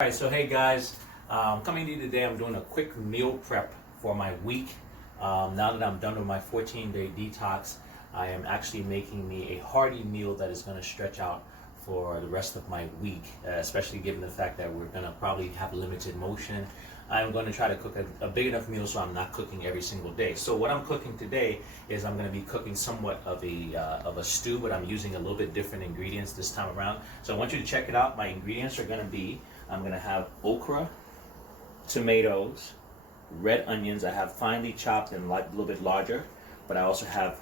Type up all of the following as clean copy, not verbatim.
Alright, so hey guys, coming to you today. I'm doing a quick meal prep for my week. Now that I'm done with my 14-day detox, I am actually making me a hearty meal that is going to stretch out for the rest of my week, especially given the fact that we're going to probably have limited motion. I'm going to try to cook a big enough meal so I'm not cooking every single day. So what I'm cooking today is I'm going to be cooking somewhat of a stew, but I'm using a little bit different ingredients this time around. So I want you to check it out. My ingredients are going to be, I'm going to have okra, tomatoes, red onions. I have finely chopped and a little bit larger, but I also have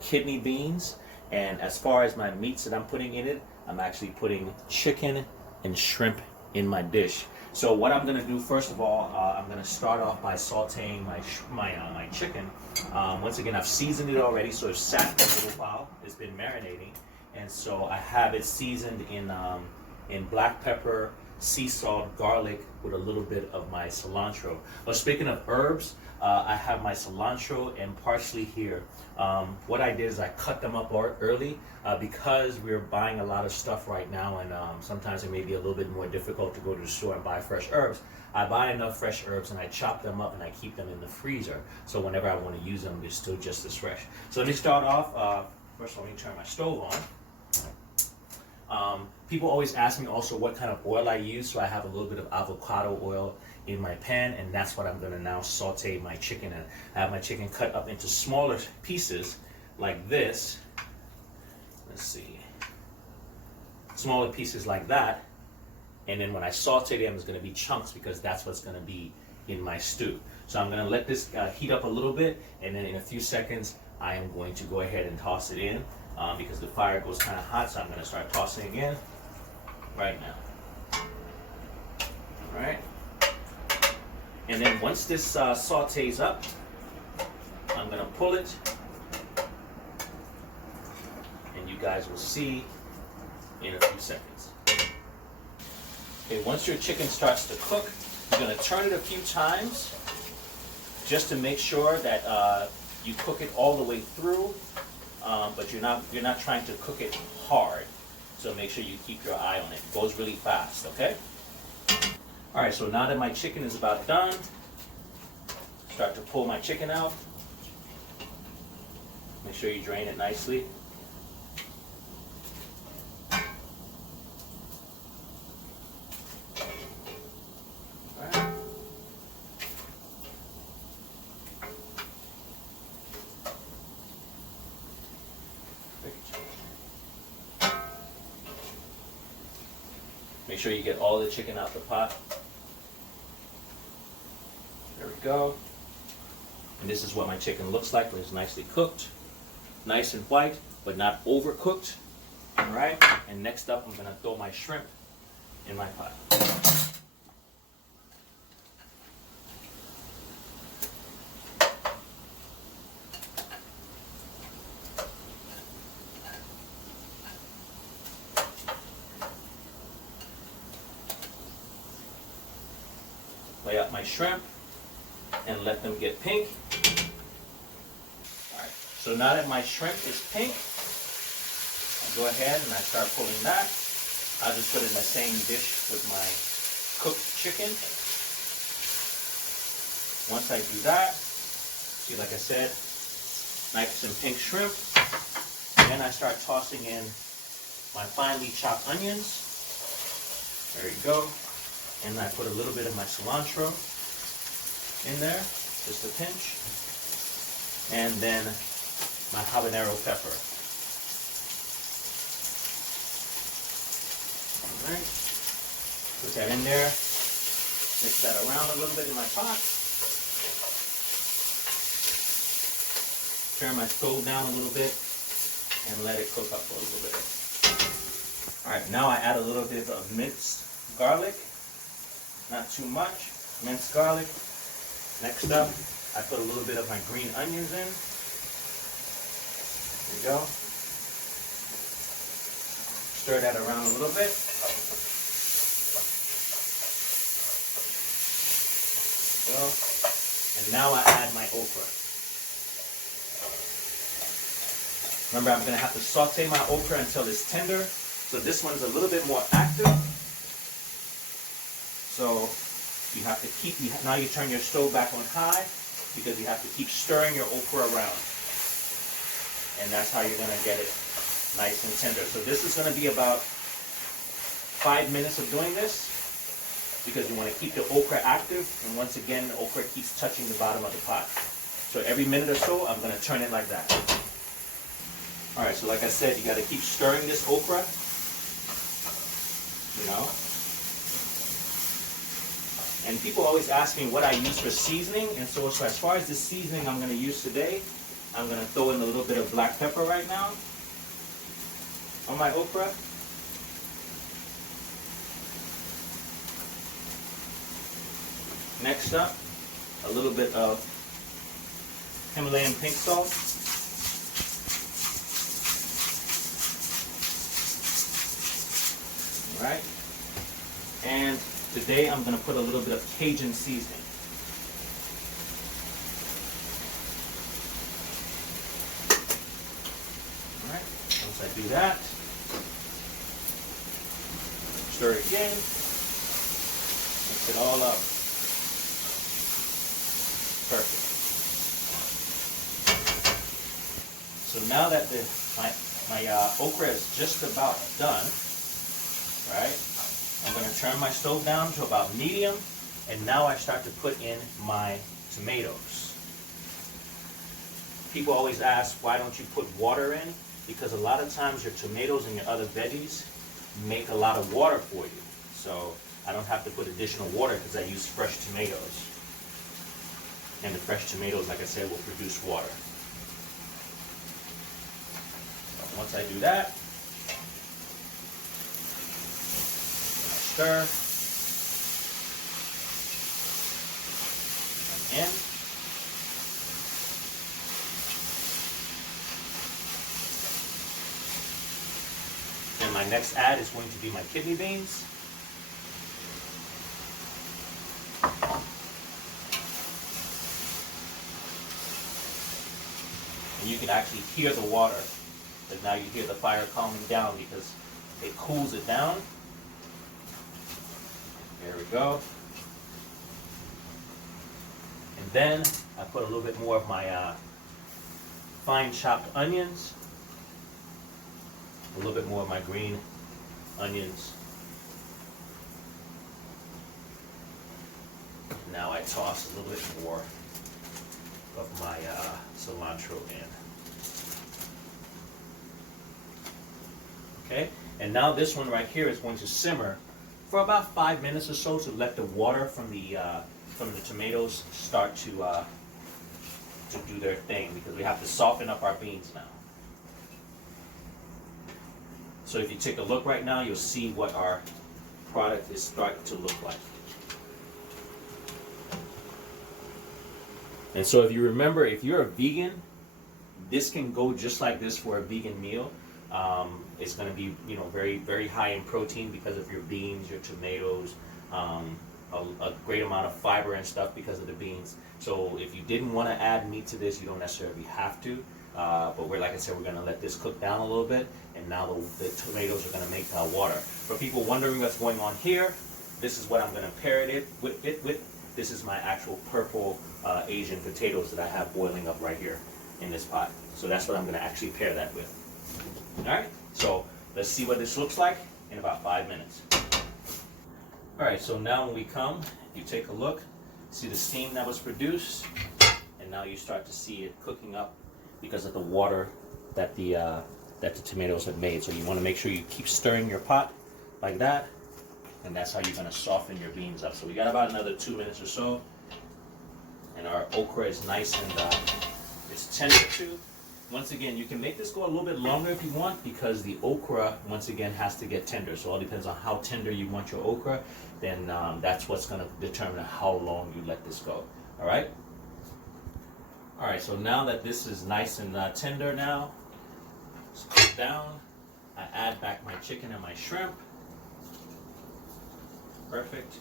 kidney beans. And as far as my meats that I'm putting in it, I'm actually putting chicken and shrimp in my dish. So what I'm going to do, first of all, I'm going to start off by sauteing my chicken. Once again, I've seasoned it already, so it's sat for a little while. It's been marinating, and so I have it seasoned in black pepper, sea salt, garlic, with a little bit of my cilantro. Well, speaking of herbs, I have my cilantro and parsley here. What I did is I cut them up early because we're buying a lot of stuff right now, and sometimes it may be a little bit more difficult to go to the store and buy fresh herbs. I buy enough fresh herbs and I chop them up and I keep them in the freezer, so whenever I want to use them, they're still just as fresh. So let me start off. First, let me turn my stove on. People always ask me also what kind of oil I use, so I have a little bit of avocado oil in my pan, and that's what I'm going to now saute my chicken in. I have my chicken cut up into smaller pieces like this. Let's see. Smaller pieces like that, and then when I saute them, it's going to be chunks because that's what's going to be in my stew. So I'm going to let this heat up a little bit, and then in a few seconds, I am going to go ahead and toss it in. Because the fire goes kind of hot, so I'm going to start tossing in right now. All right. And then once this sautés up, I'm going to pull it, and you guys will see in a few seconds. Okay, once your chicken starts to cook, you're going to turn it a few times just to make sure that you cook it all the way through. But you're not trying to cook it hard, so make sure you keep your eye on it. It goes really fast, okay? All right, so now that my chicken is about done, start to pull my chicken out. Make sure you drain it nicely. Make sure you get all the chicken out the pot. There we go. And this is what my chicken looks like when it's nicely cooked. Nice and white, but not overcooked. All right. And next up, I'm going to throw my shrimp in my pot. Lay out my shrimp and let them get pink. All right, so now that my shrimp is pink, I go ahead and I start pulling that. I'll just put it in the same dish with my cooked chicken. Once I do that, see, like I said, nice and pink shrimp. Then I start tossing in my finely chopped onions. There you go. And I put a little bit of my cilantro in there, just a pinch. And then my habanero pepper. All right. Put that in there. Mix that around a little bit in my pot. Turn my stove down a little bit and let it cook up for a little bit. All right, now I add a little bit of minced garlic. Not too much. Minced garlic. Next up, I put a little bit of my green onions in. There you go. Stir that around a little bit. There you go. And now I add my okra. Remember, I'm going to have to saute my okra until it's tender. So this one's a little bit more active. So you have to keep, now you turn your stove back on high because you have to keep stirring your okra around. And that's how you're gonna get it nice and tender. So this is gonna be about 5 minutes of doing this because you wanna keep the okra active, and once again, the okra keeps touching the bottom of the pot. So every minute or so, I'm gonna turn it like that. All right, so like I said, you gotta keep stirring this okra, you know. And people always ask me what I use for seasoning, and so as far as the seasoning I'm gonna use today, I'm gonna throw in a little bit of black pepper right now on my okra. Next up, a little bit of Himalayan pink salt. All right. And today I'm going to put a little bit of Cajun seasoning. All right. Once I do that, stir it again. Mix it all up. Perfect. So now that my okra is just about done, right? I'm going to turn my stove down to about medium, and now I start to put in my tomatoes. People always ask, why don't you put water in? Because a lot of times your tomatoes and your other veggies make a lot of water for you. So I don't have to put additional water because I use fresh tomatoes. And the fresh tomatoes, like I said, will produce water. Once I do that, stir again. And my next add is going to be my kidney beans. And you can actually hear the water, but now you hear the fire calming down because it cools it down. There we go. And then I put a little bit more of my fine chopped onions, a little bit more of my green onions. Now I toss a little bit more of my cilantro in. Okay, and now this one right here is going to simmer for about 5 minutes or so to let the water from the tomatoes start to do their thing, because we have to soften up our beans now. So if you take a look right now, you'll see what our product is starting to look like. And so if you remember, if you're a vegan, this can go just like this for a vegan meal. It's going to be, you know, very, very high in protein because of your beans, your tomatoes, a great amount of fiber and stuff because of the beans. So if you didn't want to add meat to this, you don't necessarily have to. But like I said, we're going to let this cook down a little bit, and now the tomatoes are going to make water. For people wondering what's going on here, this is what I'm going to pair it with. This is my actual purple Asian potatoes that I have boiling up right here in this pot. So that's what I'm going to actually pair that with. All right, so let's see what this looks like in about 5 minutes. All right, so now when we come, you take a look, see the steam that was produced, and now you start to see it cooking up because of the water that the tomatoes have made. So you want to make sure you keep stirring your pot like that, and that's how you're going to soften your beans up. So we got about another 2 minutes or so, and our okra is nice and it's tender too. Once again, you can make this go a little bit longer if you want, because the okra, once again, has to get tender. So it all depends on how tender you want your okra. Then that's what's going to determine how long you let this go. All right? All right, so now that this is nice and tender now, let's cook down. I add back my chicken and my shrimp. Perfect.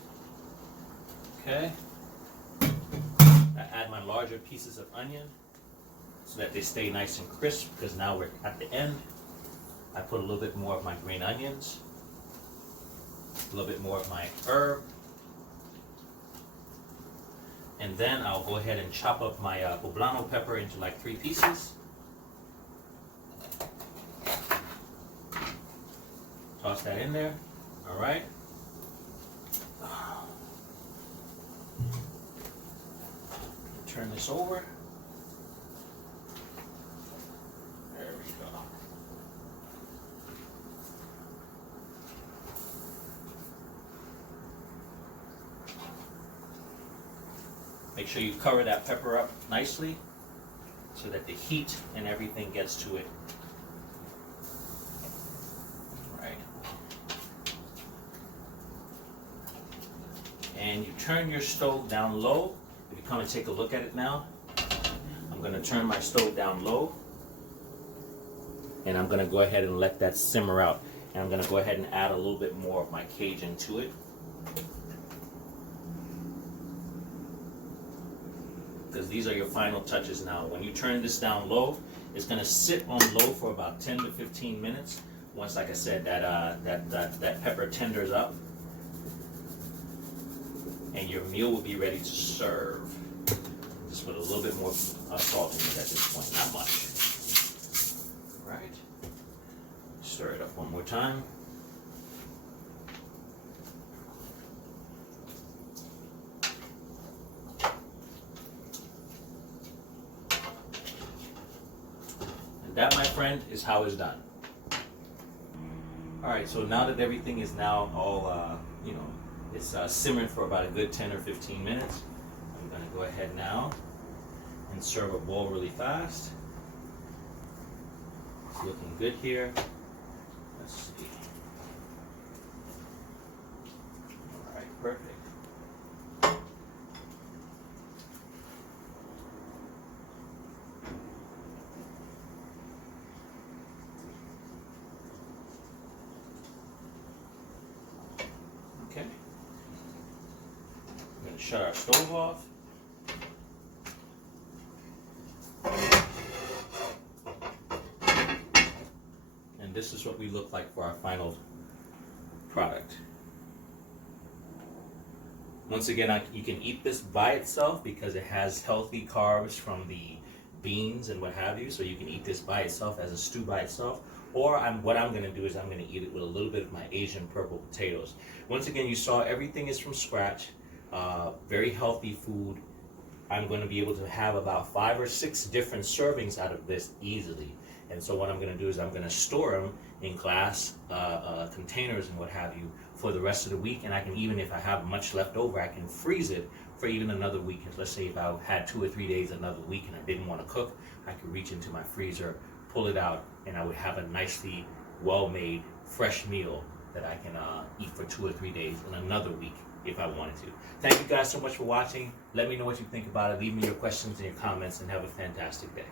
Okay. I add my larger pieces of onion so that they stay nice and crisp, because now we're at the end. I put a little bit more of my green onions, a little bit more of my herb, And then I'll go ahead and chop up my poblano pepper into like 3 pieces. Toss that in there. All right. Turn this over. There we go. Make sure you cover that pepper up nicely so that the heat and everything gets to it. Right. And you turn your stove down low. If you come and take a look at it now, I'm going to turn my stove down low. And I'm going to go ahead and let that simmer out. And I'm going to go ahead and add a little bit more of my Cajun to it. Because these are your final touches now. When you turn this down low, it's going to sit on low for about 10 to 15 minutes. Once, like I said, that pepper tenders up, and your meal will be ready to serve. Just put a little bit more salt in it at this point, not much. Right. Stir it up one more time. That, my friend, is how it's done. All right, so now that everything is now all, it's simmering for about a good 10 or 15 minutes, I'm gonna go ahead now and serve a bowl really fast. It's looking good here. Let's see. All right, perfect. Okay. I'm going to shut our stove off. And this is what we look like for our final product. Once again, you can eat this by itself because it has healthy carbs from the beans and what have you. So you can eat this by itself as a stew by itself. Or what I'm going to do is I'm going to eat it with a little bit of my Asian purple potatoes. Once again, you saw everything is from scratch. Very healthy food. I'm going to be able to have about 5 or 6 different servings out of this easily. And so what I'm going to do is I'm going to store them in glass containers and what have you for the rest of the week. And I can, even if I have much left over, I can freeze it for even another week. Let's say if I had 2 or 3 days another week and I didn't want to cook, I could reach into my freezer, pull it out, and I would have a nicely well-made fresh meal that I can eat for 2 or 3 days in another week if I wanted to. Thank you guys so much for watching. Let me know what you think about it. Leave me your questions and your comments, and have a fantastic day.